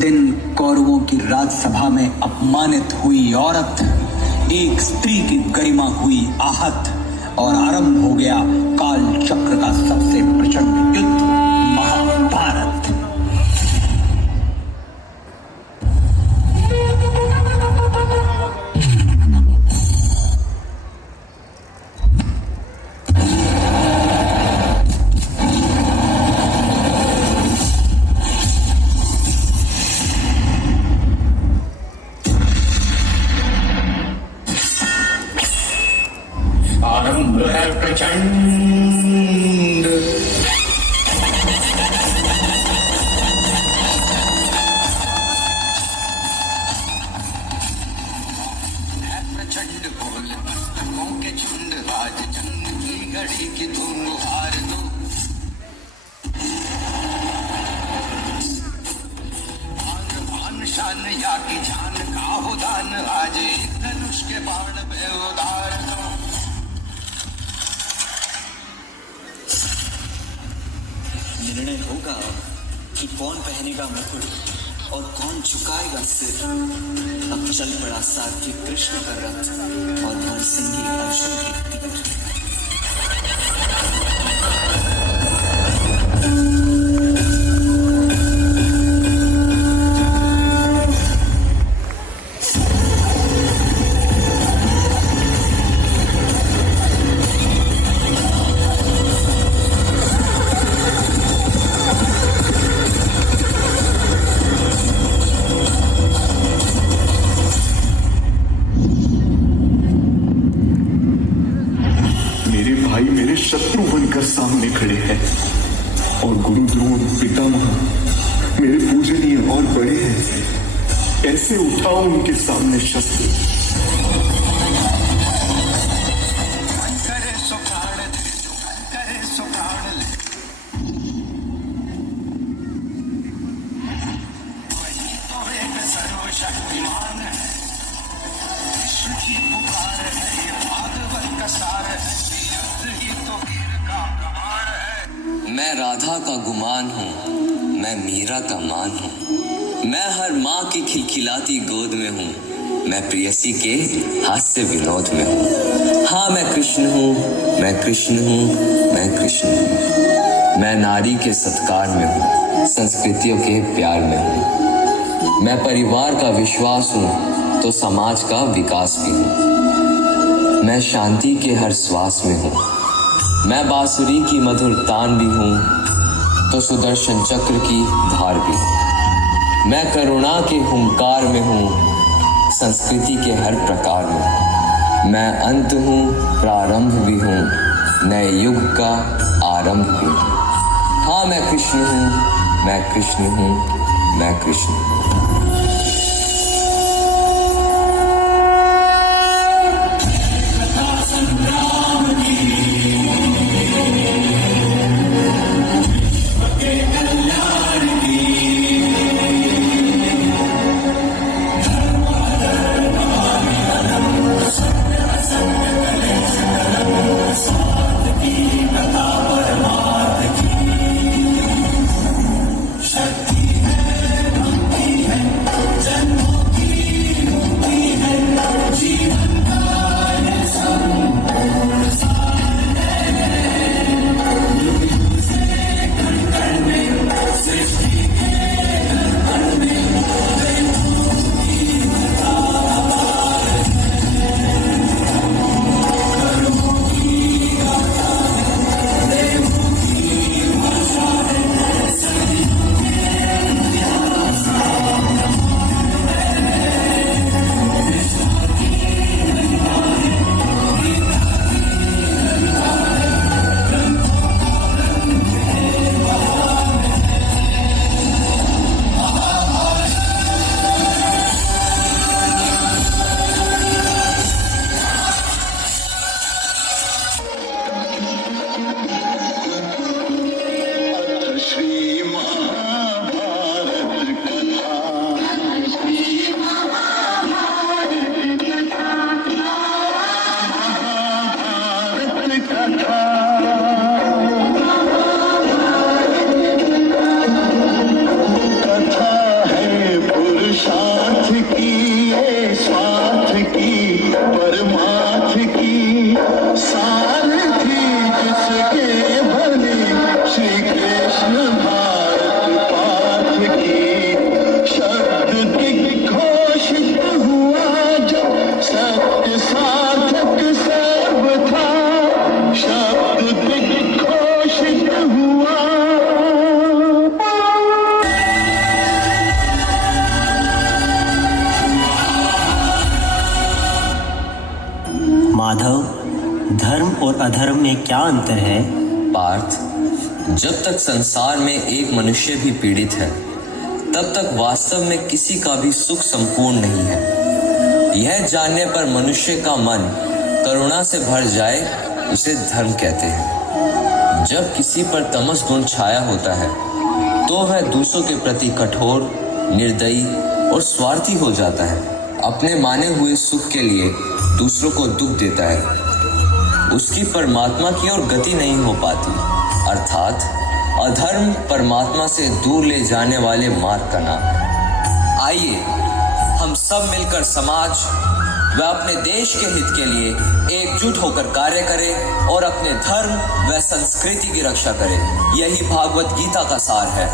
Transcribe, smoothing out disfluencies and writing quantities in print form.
दिन कौरवों की राजसभा में अपमानित हुई औरत, एक स्त्री की गरिमा हुई आहत और आरंभ हो गया काल चक्र का सबसे प्रचंड युद्ध, महाभारत। आरंभ है प्रचंड। प्रचंड बोल पुस्तकों के झुंड, आज जंग की घड़ी की धूम हार दो। आन बान शान या की जान का हो दान, आज एक धनुष के बाण पे उतार दो। निर्णय होगा कि कौन पहनेगा मुकुट और कौन झुकाएगा सिर। अब चल पड़ा सारथी कृष्ण का रथ और नरसिंही अर्जुन के तीर। मेरे शत्रु बनकर सामने खड़े हैं और गुरु द्रोण पितामह मेरे पूजनीय और बड़े हैं। कैसे उठाऊं उनके सामने शस्त्र। करे सो प्राण दे, करे सो प्राण ले। वही तो एक सर्वशक्तिमान है, विश्व की पुकार है, ये भागवत का सार है। मैं राधा का गुमान हूँ, मैं मीरा का मान हूँ। मैं हर माँ की खिलखिलाती गोद में हूँ, मैं प्रेयसी के हास्य विनोद में हूँ। हाँ मैं कृष्ण हूँ, मैं कृष्ण हूँ, मैं कृष्ण हूँ। मैं नारी के सत्कार में हूँ, संस्कृतियों के प्यार में हूँ। मैं परिवार का विश्वास हूँ तो समाज का विकास भी हूँ। मैं शांति के हर श्वास में हूँ, मैं बांसुरी की मधुर तान भी हूँ तो सुदर्शन चक्र की धार भी हूँ। मैं करुणा के हुंकार में हूँ, संस्कृति के हर प्रकार में। मैं अंत हूँ, प्रारंभ भी हूँ, नए युग का आरंभ भी हूँ। हाँ मैं कृष्ण हूँ, मैं कृष्ण हूँ, मैं कृष्ण हूँ। शक्ति है, भक्ति है। अधर्म में क्या अंतर है? पार्थ, जब तक संसार में एक मनुष्य भी पीड़ित है, तब तक वास्तव में किसी का भी सुख संपूर्ण नहीं है। यह जानने पर मनुष्य का मन करुणा से भर जाए, उसे धर्म कहते हैं। जब किसी पर तमस गुण छाया होता है, तो वह दूसरों के प्रति कठोर, निर्दयी और स्वार्थी हो जाता है। अपने माने हुए सुख के लिए दूसरों को दुख देता है। उसकी परमात्मा की ओर गति नहीं हो पाती, अर्थात अधर्म परमात्मा से दूर ले जाने वाले मार्ग का नाम। आइए हम सब मिलकर समाज व अपने देश के हित के लिए एकजुट होकर कार्य करें और अपने धर्म व संस्कृति की रक्षा करें। यही भागवत गीता का सार है।